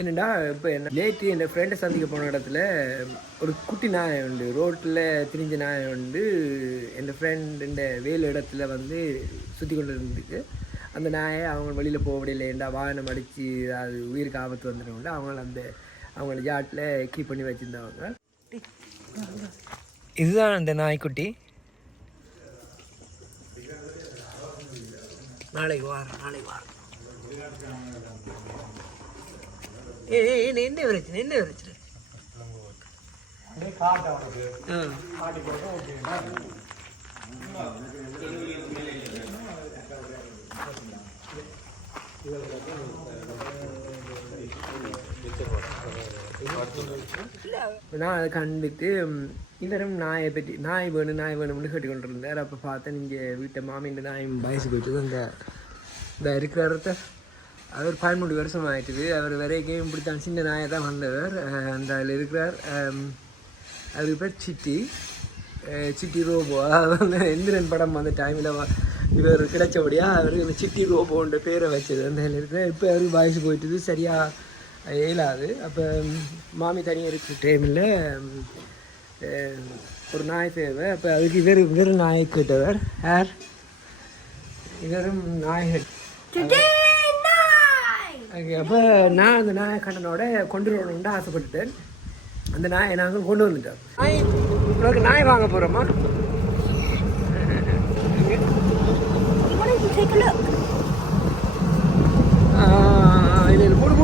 என்னடா இப்போ என்ன நேற்று என் ஃப்ரெண்டை சந்திக்க போன இடத்துல ஒரு குட்டி நாயை உண்டு, ரோட்டில் திரிஞ்ச நாயை உண்டு. என் ஃப்ரெண்டு வேலு இடத்துல வந்து சுற்றி கொண்டு இருந்துச்சு. அந்த நாயை அவங்க வெளியில் போக முடியலேண்டா, வாகனம் அடித்து அது உயிருக்கு ஆபத்து வந்துடும்ண்டு அவங்கள ஜாட்டில் கீப் பண்ணி வச்சுருந்தவங்க. இதுதான் அந்த நாய்க்குட்டி. நாளைக்கு வாரம் என்ன பிரச்சனை நான் அதை கண்டுட்டு இவரும் நாயை பற்றி நாய் வேணும்னு கேட்டு கொண்டு இருந்தார். அப்போ பார்த்தேன் நீங்கள் வீட்டை மாமியின் நாய் வயசுக்கு வச்சது இந்த இருக்கிறத அவர் 13 வருஷம் ஆகிட்டுது. அவர் வரைக்கும் இப்படித்தான் சின்ன நாயை தான் வந்தவர். அந்த அதில் இருக்கிறார். அதுக்கு பேர் சிட்டி ரோபோ. அதாவது வந்து எந்திரன் படம் அந்த டைமில் இவர் கிடைச்சபடியாக அவர் இந்த சிட்டி ரோபோன்ற பேரை வச்சது. அந்த இதில் இருக்கிற இப்போ அவர் வயசு போயிட்டுது, சரியாக இயலாது. அப்போ மாமி தனியாக இருக்கிற டைமில் ஒரு நாய் தேவை. அப்போ அதுக்கு வெறும் நாயை கேட்டவர் யார்? இவரும் நாய். அப்போ நான் அந்த நாயை கண்டனோட கொண்டு வரணும்னு ஆசைப்பட்டுட்டேன். அந்த நாயை நாங்கள் கொண்டு வந்துட்டோம். உனக்கு நாய் வாங்க போகிறோமா? இல்லை போடு.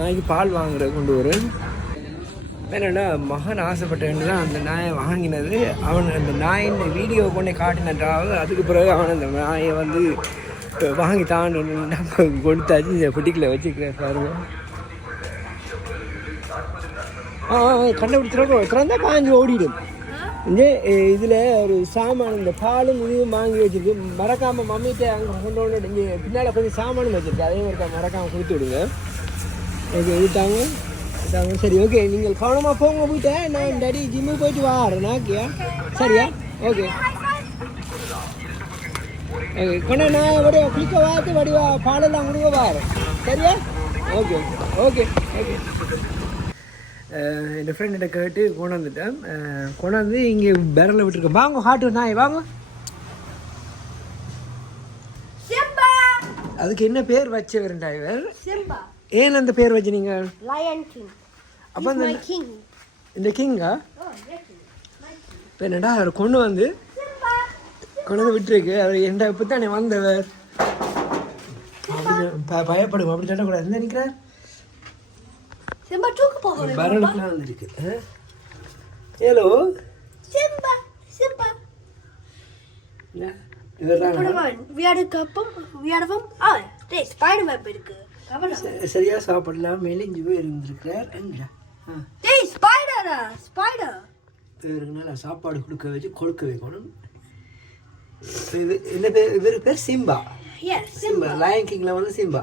நாய்க்கு பால் வாங்குற கொண்டு வரேன். என்னென்னா மகன் ஆசைப்பட்டேன்னு தான் அந்த நாயை வாங்கினது. அவன் அந்த நாயின் வீடியோ கொண்டே காட்டினாவது. அதுக்கு பிறகு அவன் அந்த நாயை வந்து வாங்கி தான் கொடுத்தாச்சு. இந்த பெட்டிக்குள்ள வச்சுக்கிறேன் பாருங்க. கண்டுபிடிச்சிருக்கோம். திறந்தா பாஞ்சு ஓடிடும். இந்த இதில் ஒரு சாமான் இந்த பாலும் இதையும் வாங்கி வச்சுருக்கு. மறக்காமல் மம்மிகிட்ட அங்கே கொண்டு வந்து இங்கே பின்னால் கொஞ்சம் சாமானும் வச்சுருக்கு. அதே மாதிரி மறக்காமல் கொடுத்து விடுங்க. ஓகே விட்டாங்க. சரி ஓகே, நீங்கள் கவனமாக போங்க. போயிட்டேன் நான் டேடி ஜிம்முக்கு போயிட்டு வாரேன். ஓகேயா? சரியா? ஓகே ஓகே கொண்டா நான் வடிவா குளிக்க வாத்து வடிவா பாலெல்லாம் கொடுக்க வாரேன். சரியா? Okay okay okay. என் ஃப்ரெண்ட்ட கேட்டு கொண்டாந்துட்டேன். கொண்டாந்து இங்கே பேரலில் விட்டுருக்கேன். வாங்க ஹாட்டு நாய் வாங்க. அதுக்கு என்ன பேர் வச்சவருண்டா இவர்? ஏன் அந்த பேர் வச்சு நீங்கள்? அப்போ இந்த கிங்கா இப்போ என்னடா அவர் கொண்டு வந்து விட்டுருக்கு. அவர் என்ன இப்போ தானே வந்தவர். அப்படி பயப்படுவோம், அப்படி சொல்லக்கூடாது. என்ன நினைக்கிறார்? பரலுக்குலாம் வந்துருக்கு. ஹலோ சரியா சாப்பிடலாம். மெலிஞ்சு போய் இருந்திருக்கிறார். சாப்பாடு கொடுக்க வைக்கணும். என்ன பேர்? இவர் பேர் சிம்பா. லயன் கிங்ல வந்து சிம்பா.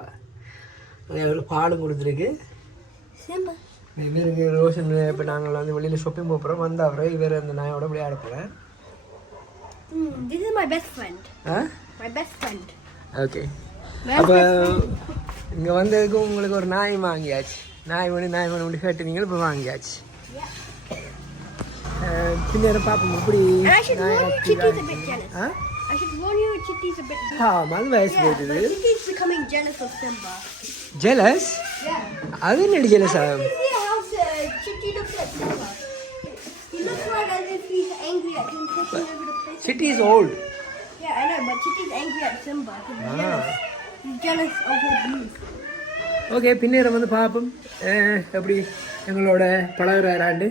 ஒரு பாலும் கொடுத்துருக்கு. இவருக்கு ரோஷன். இப்போ நாங்கள் வந்து வெளியில் ஷாப்பிங் போகிறோம். வந்து அவரை இவர் அந்த நாயோட விளையாட போகிறேன். ஓகே அப்போ இங்கே வந்ததுக்கு உங்களுக்கு ஒரு நாய் வாங்கியாச்சு. நாய் வேணும் கேட்டு நீங்கள் இப்போ வாங்கியாச்சு. பின்னர் பார்ப்போம் எப்படி. அது வயசு போயிடுது. ஜெலஸ்? அது என்னடி ஜெலஸ் ஆகும்? Chitty is old. Yeah, I know, but Chitty's angry at Simba. He's jealous of his youth. Okay பின்னேற வந்து பார்ப்போம் எப்படி எங்களோட பழகுறாராண்டு.